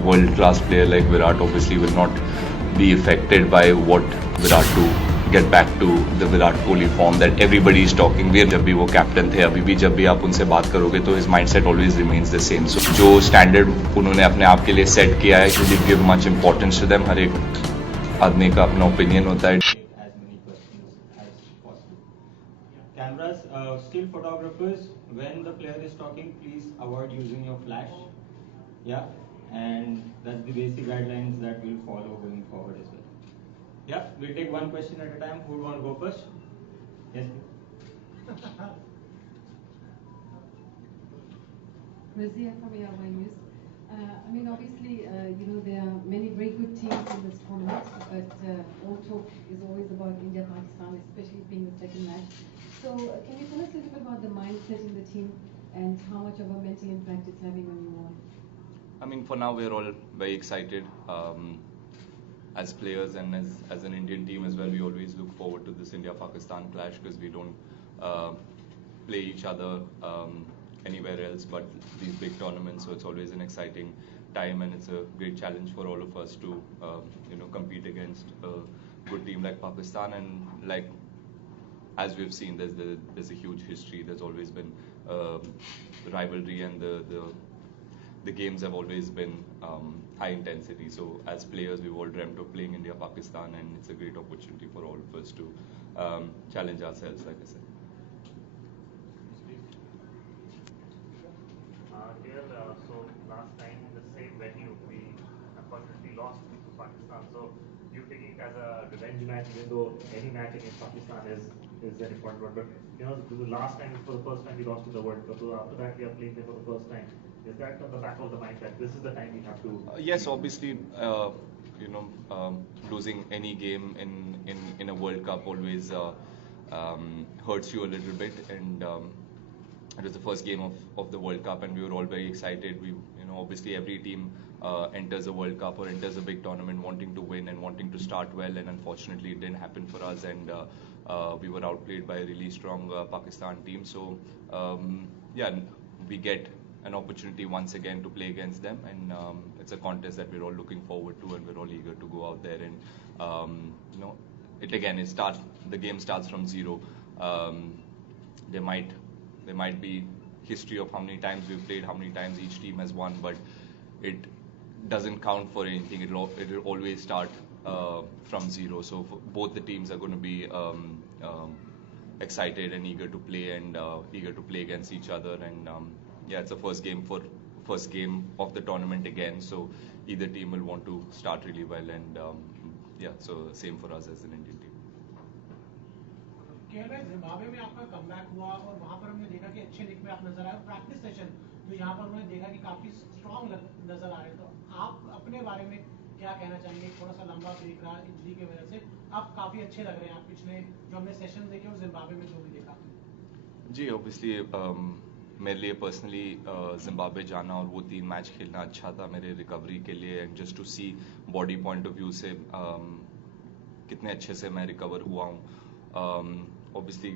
world-class player like Virat obviously will not be affected by what Virat do. Get back to the Virat Kohli form that everybody is talking. जब भी वो captain थे, अभी भी जब भी आप उनसे बात करोगे तो his mindset always remains the same. So जो standard उन्होंने अपने आप के लिए set किया है, should give much importance to them. हर एक आदमी का अपना opinion होता है. As many questions as possible. Cameras, still photographers, when the player is talking, please avoid using your flash. Yeah, and that's the basic guidelines that we'll follow going forward as well. Yeah, we'll take one question at a time. Who would want to go first? Yes, please. Razia from ARY News. Obviously, there are many very good teams in this tournament, but all talk is always about India-Pakistan, especially being the second match. So, can you tell us a little bit about the mindset in the team and how much of a mental impact it's having on you all? For now, we're all very excited. As players and as an Indian team as well, we always look forward to this India-Pakistan clash because we don't play each other anywhere else but these big tournaments. So it's always an exciting time and it's a great challenge for all of us to compete against a good team like Pakistan. And like as we've seen, there's a huge history. There's always been rivalry and the games have always been high intensity. So as players, we've all dreamt of playing India-Pakistan, and it's a great opportunity for all of us to challenge ourselves, like I said. So last time in the same venue, we unfortunately lost to Pakistan. So you taking it as a revenge match, even though any match against Pakistan is an important one. But the last time for the first time we lost to the World Cup. So after that we are playing them for the first time. Is that on the back of the mind that this is the time we have to? Yes, obviously, losing any game in a World Cup always hurts you a little bit, and it was the first game of the World Cup, and we were all very excited. Obviously every team enters a World Cup or enters a big tournament wanting to win and wanting to start well, and unfortunately it didn't happen for us, and we were outplayed by a really strong Pakistan team. So we get an opportunity once again to play against them, and it's a contest that we're all looking forward to, and we're all eager to go out there and the game starts from zero. There might be history of how many times we've played, how many times each team has won, but it doesn't count for anything. It'll always start from zero. So both the teams are going to be excited and eager to play and eager to play against each other, and it's the first game of the tournament again, so either team will want to start really well, and so same for us as an Indian team. KL भाई, Zimbabwe में आपका comeback हुआ और वहां पर हमने देखा कि अच्छे निक में आप नजर आए. प्रैक्टिस सेशन तो यहाँ पर उन्होंने देखा कि काफी स्ट्रांग नजर आ रहे हैं. तो आप अपने बारे में क्या कहना चाहेंगे? थोड़ा सा लंबा ब्रेक रहा इंजरी की वजह से, आप काफी अच्छे लग रहे हैं. आप पिछले जो हमने सेशन देखे और जिम्बाब्वे में जो भी देखा. जी, ऑब्वियसली मेरे लिए पर्सनली जिम्बाब्वे जाना और वो 3 मैच खेलना अच्छा था मेरे रिकवरी के लिए, and just to see body point of view से कितने अच्छे से मैं रिकवर हुआ हूँ. ऑब्वियसली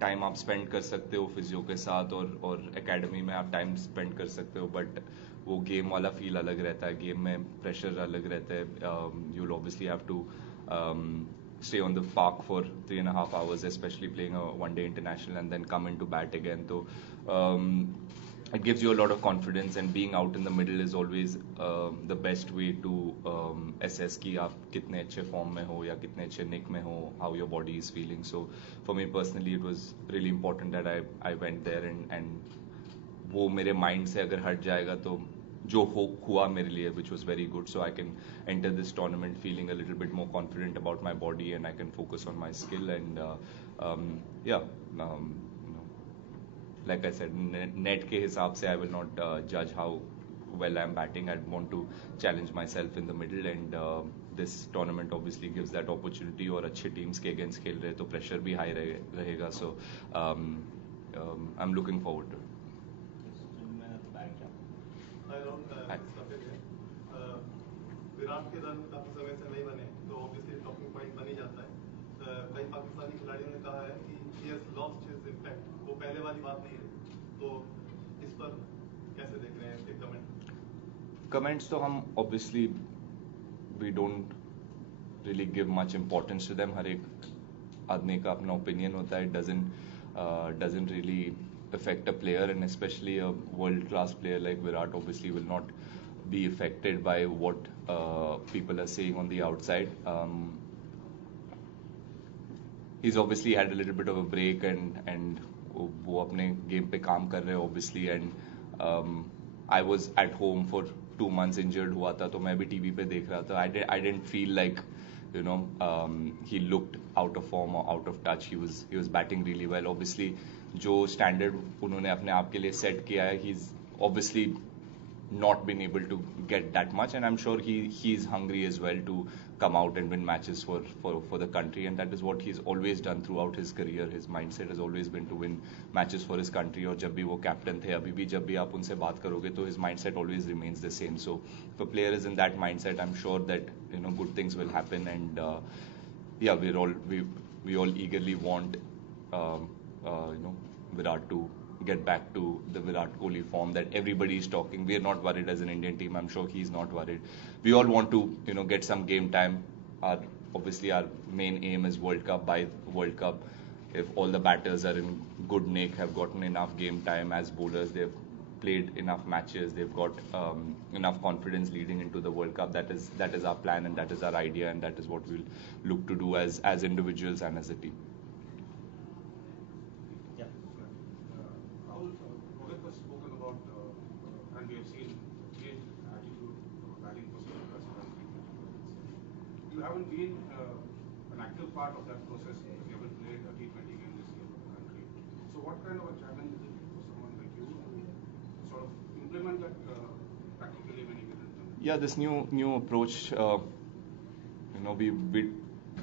टाइम आप स्पेंड कर सकते हो फिजियो के साथ और एकेडमी में आप टाइम स्पेंड कर सकते हो, बट वो गेम वाला फील अलग रहता है. गेम में प्रेशर अलग रहता है. You will obviously have to stay on the park for 3.5 hours, especially playing a one-day international, and then come into bat again. So it gives you a lot of confidence, and being out in the middle is always the best way to assess कि आप कितने अच्छे form में हो या कितने अच्छे nick में हो, how your body is feeling. So for me personally, it was really important that I went there, and वो मेरे mind से अगर हट जाएगा तो जो हुआ मेरे लिए, which was very good, so I can enter this tournament feeling a little bit more confident about my body, and I can focus on my skill, and like I said, net के हिसाब से I will not judge how well I'm batting. I want to challenge myself in the middle, and this tournament obviously gives that opportunity. और अच्छे teams के against खेल रहे तो pressure भी high रहेगा, so I'm looking forward to it. Virat के run काफी समय से नहीं बने तो ऑब्वियसली टॉकिंग पॉइंट बन ही जाता है. कई पाकिस्तानी खिलाड़ियों ने कहा है कि he has lost his impact. वो पहले वाली बात नहीं है, तो इस पर कैसे देख रहे हैं इसके कमेंट? Comments तो हम obviously we don't really give much importance to them. हर एक आदमी का अपना opinion होता है. Doesn't really affect a player, and especially a world class player like Virat obviously will not be affected by what people are saying on the outside. He's obviously had a little bit of a break and वो अपने game पे काम कर रहे हैं obviously, and I was at home for 2 months injured हुआ था, तो मैं भी टीवी पे देख रहा था. I didn't feel like he looked out of form or out of touch. He was batting really well. Obviously जो standard उन्होंने अपने आप के लिए set किया है, he's obviously not been able to get that much, and I'm sure he's hungry as well to come out and win matches for the country, and that is what he's always done throughout his career. His mindset has always been to win matches for his country. और जब भी वो captain थे, अभी भी जब भी आप उनसे बात करोगे तो his mindset always remains the same. So if a player is in that mindset, I'm sure that good things will happen, and yeah, we all eagerly want Virat to get back to the Virat Kohli form that everybody is talking. We are not worried as an Indian team. I'm sure he's not worried. We all want to, get some game time. Obviously, our main aim is World Cup. By World Cup, if all the batters are in good nick, have gotten enough game time as bowlers, they've played enough matches, they've got enough confidence leading into the World Cup. That is our plan, and that is our idea, and that is what we'll look to do as individuals and as a team. Rahul, Rohit has spoken about, and we have seen change attitude from a batting perspective as far as T20 You haven't been an active part of that process because you haven't played a T20 game this year for the country. So what kind of a challenge is it for someone like you to sort of implement that practically when you get into it? Yeah, this new approach,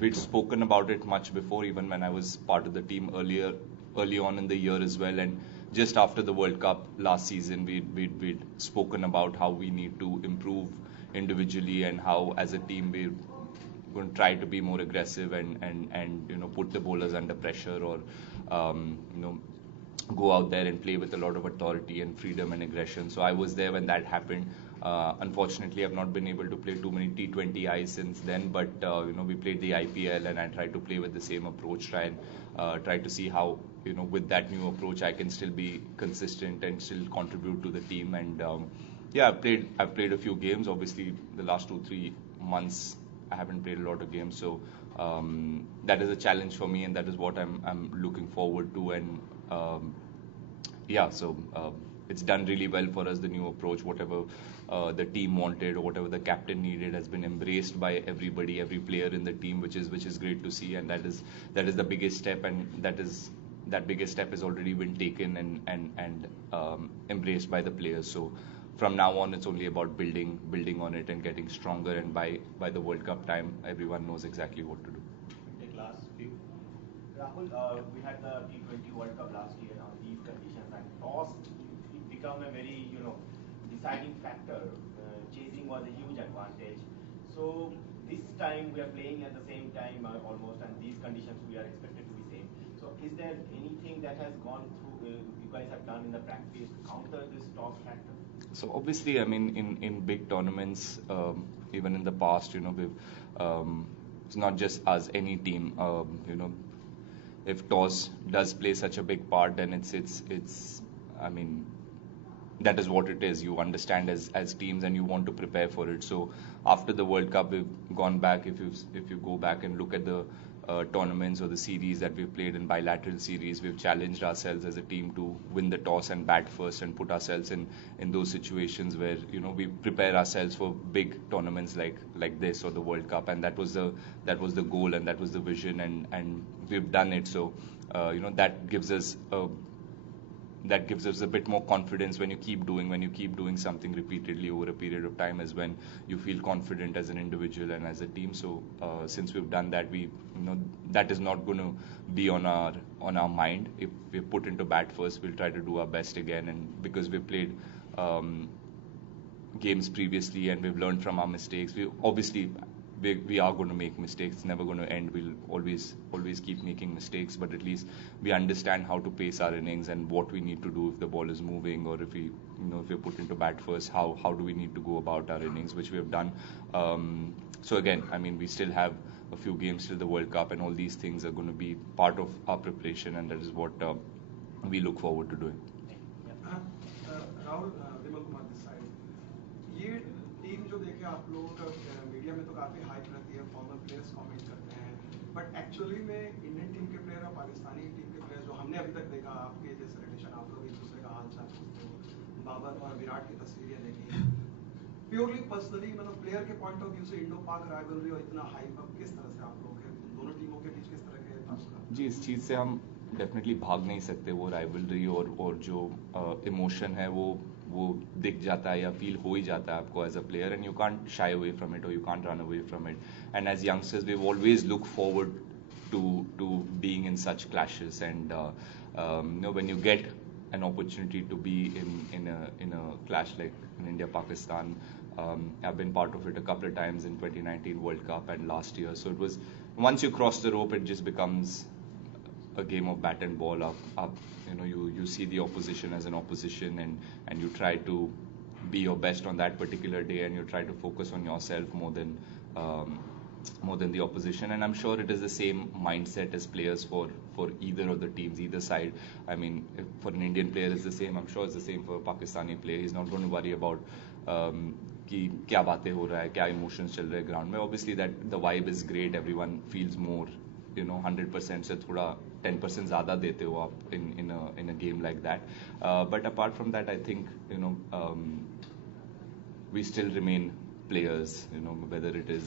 we'd spoken about it much before, even when I was part of the team early on in the year as well, and just after the World Cup last season, we'd spoken about how we need to improve individually and how as a team we're going to try to be more aggressive and put the bowlers under pressure, or go out there and play with a lot of authority and freedom and aggression. So I was there when that happened. Unfortunately, I've not been able to play too many T20Is since then, but we played the IPL, and I tried to play with the same approach, try to see how with that new approach I can still be consistent and still contribute to the team. And yeah, I've played a few games. Obviously, the last 2-3 months I haven't played a lot of games, so that is a challenge for me, and that is what I'm looking forward to. And yeah, so it's done really well for us. The new approach, whatever the team wanted or whatever the captain needed, has been embraced by everybody, every player in the team, which is great to see. And that is the biggest step, and that biggest step has already been taken and embraced by the players. So from now on, it's only about building on it and getting stronger. And by the World Cup time, everyone knows exactly what to do. Take last few. Rahul, we had the T20 World Cup last year on these conditions, and toss it became a very deciding factor. Chasing was a huge advantage. So this time we are playing at the same time almost, and these conditions we are expected to be same. So is there anything that has gone through you guys have done in the practice to counter this toss factor? So obviously, I mean, in big tournaments, even in the past, we've it's not just us, any team, if toss does play such a big part, then it's I mean, that is what it is. You understand as teams, and you want to prepare for it. So after the World Cup, we've gone back. If you go back and look at the tournaments or the series that we've played in bilateral series, we've challenged ourselves as a team to win the toss and bat first, and put ourselves in those situations where we prepare ourselves for big tournaments like this or the World Cup. And that was the goal, and that was the vision, and we've done it. So that gives us a bit more confidence when you keep doing something repeatedly over a period of time, is when you feel confident as an individual and as a team. So since we've done that, we that is not going to be on our mind. If we're put into bat first, we'll try to do our best again. And because we've played games previously and we've learned from our mistakes, we obviously we are going to make mistakes. It's never going to end. We'll always keep making mistakes, but at least we understand how to pace our innings and what we need to do if the ball is moving, or if if we're put into bat first, how do we need to go about our innings, which we have done. So again, I mean, we still have a few games till the World Cup, and all these things are going to be part of our preparation, and that is what we look forward to doing. Rahul, Vimal Kumar this side, ये team जो देखे आप लोगों का media में तो काफी hype रहती है, फॉर्मर प्लेयर्स कमेंट करते हैं, बट एक्चुअली में इंडियन टीम के प्लेयर और पाकिस्तानी टीम के प्लेयर जो हमने अभी तक देखा, आपके जैसे रिलेशन, आप लोग एक दूसरे का हाल चाल पूछते हो, बाबर और विराट की तस्वीरें देखी, प्योरली पर्सनली मतलब प्लेयर के पॉइंट ऑफ व्यू से इंडो पाक राइवलरी और इतना हाइप अप किस तरह से आप लोगों के दोनों टीमों के बीच किस तरह के ताल्लुकात? जी, इस चीज़ से हम डेफिनेटली भाग नहीं सकते. वो राइवलरी और जो इमोशन है वो दिख जाता है या फील हो ही जाता है आपको as a player, and you can't shy away from it, और you can't run away from it. And as youngsters we always look forward to being in such clashes, and when you get an opportunity to be in a clash like in India Pakistan, I've been part of it a couple of times in 2019 World Cup and last year. So it was, once you cross the rope, it just becomes a game of bat and ball. Up you see the opposition as an opposition, and you try to be your best on that particular day, and you try to focus on yourself more than the opposition. And I'm sure it is the same mindset as players for either of the teams, either side. I mean, for an Indian player it's the same. I'm sure it's the same for a Pakistani player. He's not going to worry about कि क्या बातें हो रहा है, क्या emotions चल रहे हैं ग्राउंड में. Obviously that the vibe is great, everyone feels more 100% से थोड़ा 10% ज़्यादा देते हो आप in a game like that. But apart from that, I think we still remain players, whether it is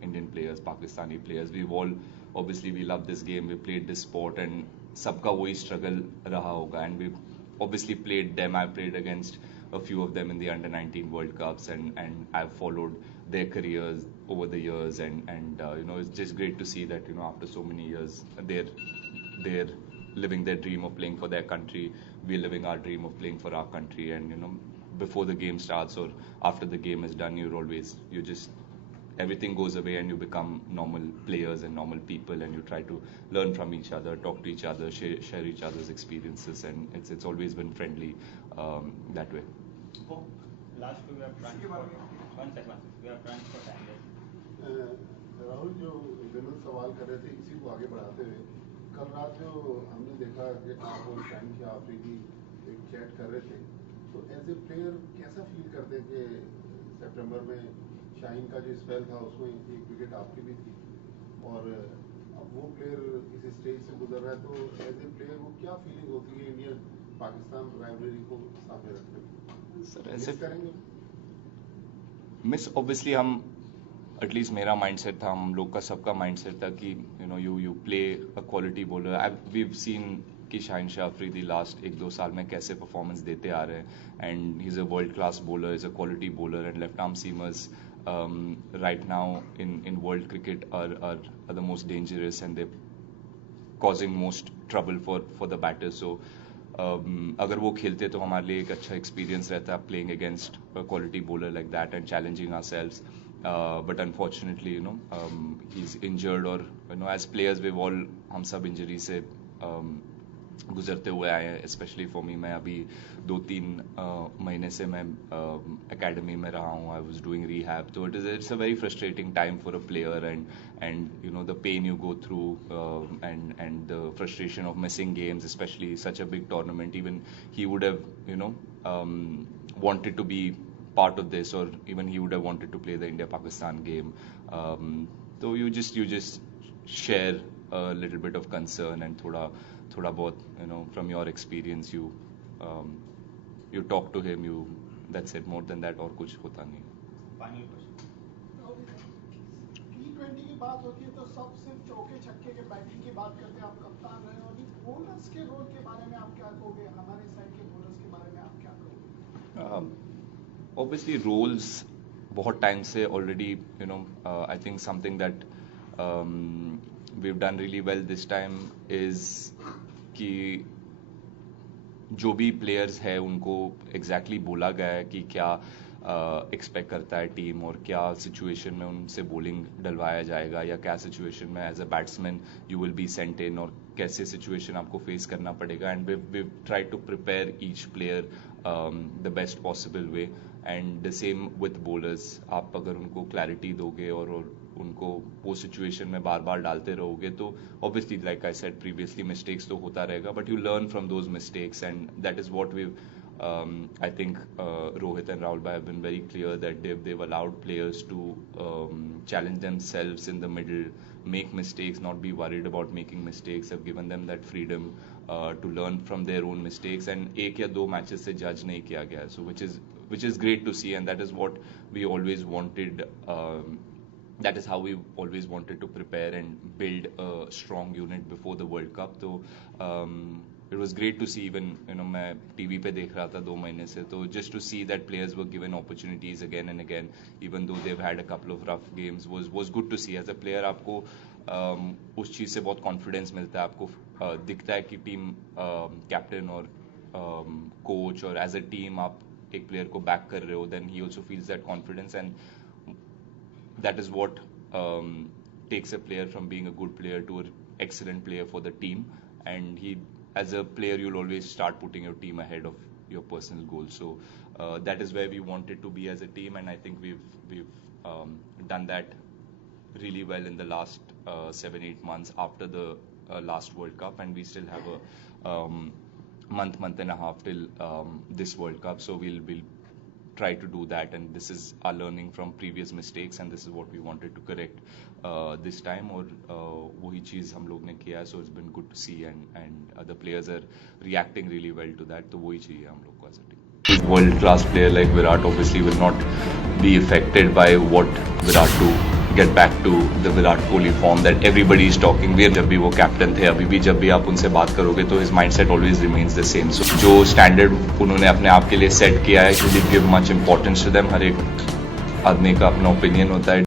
Indian players, Pakistani players. We've all, obviously we love this game, we played this sport, and सबका वही struggle रहा होगा, and we've obviously played them. I played against a few of them in the under-19 World Cups, and I've followed their careers over the years, and it's just great to see that after so many years they're living their dream of playing for their country. We're living our dream of playing for our country, and before the game starts or after the game is done, everything goes away and you become normal players and normal people, and you try to learn from each other, talk to each other, share each other's experiences, and it's always been friendly that way. Last we have planned for one second. We have planned for time. Rahul, जो विमल सवाल कर रहे थे, इसी को आगे बढ़ाते हुए, कल रात जो हमने देखा कि आप और शाहीन शाह अफरीदी एक चैट कर रहे थे, तो एज ए प्लेयर कैसा फील करते कि सितंबर में शाहीन का जो स्पेल था उसमें एक विकेट आपकी भी थी, और अब वो प्लेयर इस स्टेज से गुजर रहा है, तो एज ए प्लेयर वो क्या फीलिंग होती है इंडिया पाकिस्तान राइवलरी को सामने रखते हुए? सर ऐसे करेंगे मिस, ऑब्वियसली हम, एटलीस्ट मेरा माइंडसेट था, हम लोग का सबका माइंडसेट था कि you play a quality bowler. We've seen कि शाहीन शाह अफरीदी लास्ट 1-2 साल में कैसे परफॉर्मेंस देते आ रहे हैं, and he is a world class bowler, is a quality bowler, and left arm seamers right now in world cricket are the most dangerous, and they're causing most trouble for the batters. So अगर वो खेलते तो हमारे लिए एक अच्छा experience रहता है playing against a quality bowler like that and challenging ourselves. But unfortunately he's injured, or as players we've all, हम सब इंजरी से गुजरते हुए आए हैं. स्पेशली फॉर मी, मैं अभी 2-3 महीने से मैं एकेडमी में रहा हूँ. आई वाज डूइंग रिहैब, तो it's a very frustrating time for a player, and the pain you go through, and the frustration of missing games, specially such a big tournament. Even he would have wanted to be part of this, or even he would have wanted to play the India-Pakistan game. So you just share a little bit of concern, and thoda bahut, from your experience, you talk to him, that's it. More than that और कुछ होता नहीं. Final question. T20 की बात होती है तो सब सिर्फ चौके छक्के के बैटिंग की बात करते हैं. आप कप्तान रहे, और बॉलर्स के रोल के बारे में आप क्या कहोगे? हमारे साइड के बॉलर्स के बारे में आप क्या कहोगे? Obviously roles बहुत टाइम से already, I think something that we've done really well this time is कि जो भी प्लेयर्स है उनको एग्जैक्टली बोला गया है कि क्या एक्सपेक्ट करता है टीम, और क्या सिचुएशन में उनसे बॉलिंग डलवाया जाएगा, या क्या सिचुएशन में as a batsman you will be sent in, और कैसे सिचुएशन आपको फेस करना पड़ेगा. And we try to prepare each player the best possible way. And the same with bowlers. आप अगर उनको क्लैरिटी दोगे और उनको वो सिचुएशन में बार बार डालते रहोगे तो obviously, like I said previously, mistakes तो होता रहेगा, but you learn from those mistakes. And that is what we I think Rohit and Rahul have been very clear that they've allowed players to challenge themselves in the middle, make mistakes, not be worried about making mistakes. Have given them that freedom to learn from their own mistakes. And एक या दो matches से judge नहीं किया गया, so which is great to see, and that is what we always wanted. That is how we always wanted to prepare and build a strong unit before the World Cup. So it was great to see. Even मैं TV पे देख रहा था 2 महीने से, तो just to see that players were given opportunities again and again, even though they've had a couple of rough games, was good to see. As a player आपको उस चीज़ से बहुत confidence मिलता है. आपको दिखता है कि टीम कैप्टन और कोच और एज अ टीम आप एक प्लेयर को बैक कर रहे हो, then he also feels that confidence, and that is what takes a player from being a good player to an excellent player for the team. And as a player, you'll always start putting your team ahead of your personal goals. So that is where we wanted to be as a team, and I think we've done that really well in the last 7-8 months after the last World Cup, and we still have a month and a half till this World Cup. So we'll try to do that, and this is our learning from previous mistakes, and this is what we wanted to correct this time. और वही चीज़ हम लोग ने किया. So it's been good to see, and the players are reacting really well to that. तो वही चाहिए हम लोग को as a team. World class player like Virat obviously will not be affected by what Virat do. Get back to the Virat Kohli form that everybody is talking. जब भी वो captain थे, अभी भी जब भी आप उनसे बात करोगे तो his mindset always remains the same. So जो स्टैंडर्ड उन्होंने अपने आप के लिए सेट किया है, should give much importance to them. हर एक आदमी का अपना ओपिनियन होता है.